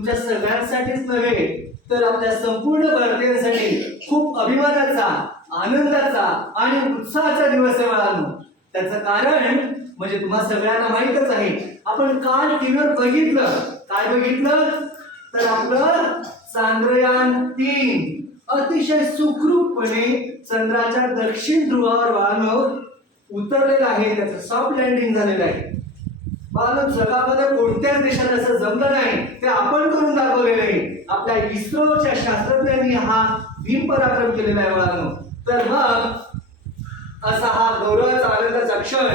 तुमच्या सगळ्यांसाठीच नव्हे तर आपल्या संपूर्ण भारतीयांसाठी खूप अभिमानाचा, आनंदाचा आणि उत्साहाचा दिवस आहे बाळांनो. त्याचं कारण म्हणजे तुम्हा सगळ्यांना माहीतच आहे. आपण काल टीव्हीवर बघितलं, काय बघितलं तर आपलं चांद्रयान-3 अतिशय सुखरूपपणे चंद्राच्या दक्षिण ध्रुवावर बाळांनो उतरलेलं आहे. त्याचं सॉफ्ट लँडिंग झालेलं आहे. बाळांनो, जगामध्ये कोणत्याच देशात असं जमलं नाही, ते आपण करून दाखवलेलं आहे. आपल्या इस्रोच्या शास्त्रज्ञांनी हा भीम पराक्रम केलेला आहे बाळांनो. तर मग असा हा गौरवाचा, आनंदाचा क्षण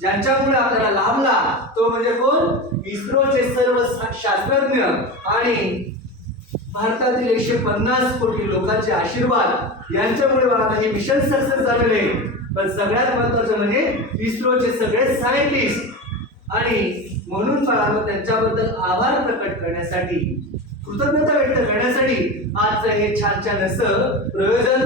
ज्यांच्यामुळे आपल्याला लाभला तो म्हणजे कोण? इस्रोचे सर्व शास्त्रज्ञ आणि भारतातील 150 कोटी लोकांचे आशीर्वाद यांच्यामुळे बाळांनो हे मिशन सक्सेस झालेले. पण सगळ्यात महत्त्वाचं म्हणजे इस्रोचे सगळे सायंटिस्ट आणि म्हणून बाळांनो त्यांच्याबद्दल आभार प्रकट करण्यासाठी, कृतज्ञता व्यक्त करण्यासाठी आज हे छान छान असं प्रयोजन.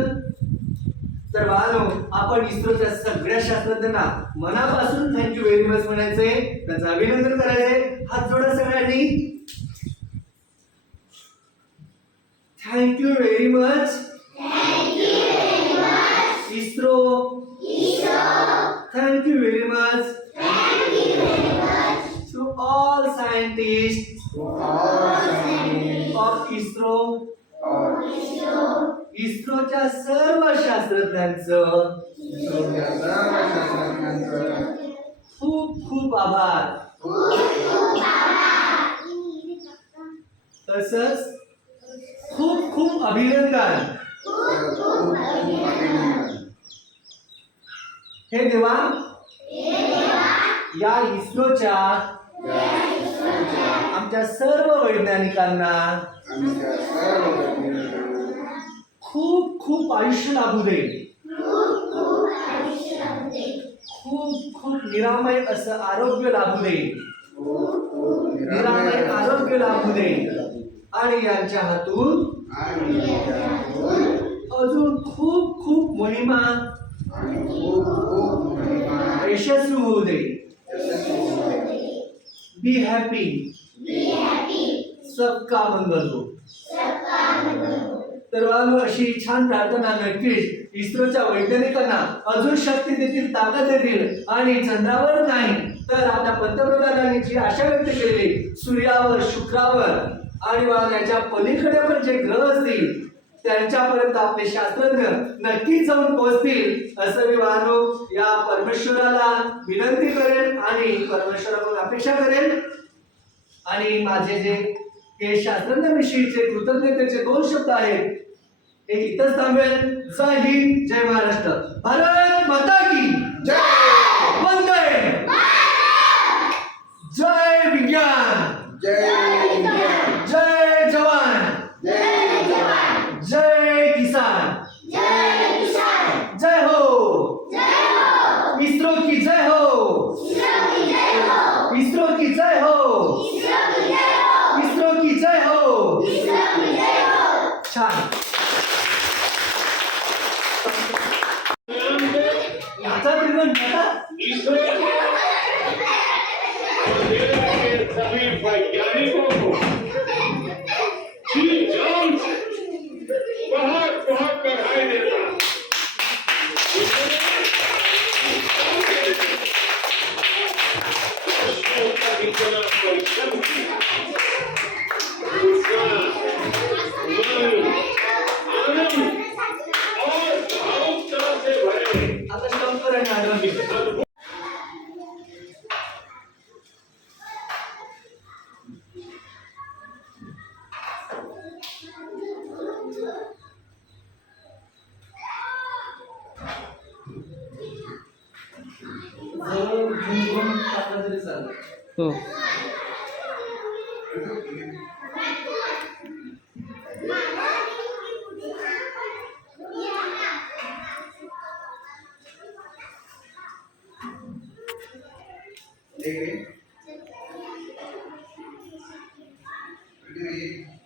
तर बाळांनो, आपण इस्रोच्या सगळ्या शास्त्रज्ञांना मनापासून थँक्यू व्हेरी मच म्हणायचंय, त्यांचं अभिनंदन करायचंय. हात जोडा सगळ्यांनी. Thank you very much ISRO. Thank you very much to all scientists of ISRO. इस्रोच्या सर्व शास्त्रज्ञांचं खूप खूप आभार. तसंच खूप खूप अभिनंदन. हे देवा, या इस्रोच्या आमच्या सर्व वैज्ञानिकांना खूप खूप आयुष्य लाभू दे. खूप खूप निरामय असं आरोग्य लाभू दे. निरामय आरोग्य लाभू दे. आणि यांच्या हातून अजून खूप खूप मोहिमा यशस्वी होऊ दे. बी हॅपी, सबका मंगल हो. तर अशी छान प्रार्थना नक्कीच इस्रोच्या वैज्ञानिकांना अजून शक्ती देतील, ताकद देतील. आणि चंद्रावर नाही तर आपल्या पंतप्रधानांनी जी आशा व्यक्त केली सूर्यावर, शुक्रावर आणि याच्या पलीकडे पण जे ग्रह असतील त्यांच्यापर्यंत आपले शास्त्रज्ञ नक्कीच जाऊन पोहोचतील असं मी बाळांनो या परमेश्वराला विनंती करेन आणि परमेश्वराकडून अपेक्षा करेन. आणि माझे जे हे शास्त्रज्ञांविषयीचे कृतज्ञतेचे 2 शब्द आहेत हे इथंच थांबेल. जय हिंद, जय महाराष्ट्र. भारत माता की जय. वंदे जय विज्ञान, जय जवान, जय किसान, जय हो. इस्रो की जय हो. इस्रो की जय हो. इस्रो की जय हो. छान. याचा निर्माण सभी वैज्ञानिकों को जी जान से बहुत बहुत बधाई देता हूं. इतना परिश्रम किया, उसका मन, आनंद और भावुकता से भरे. आता शंकर आणि आनंदी हो. Ready?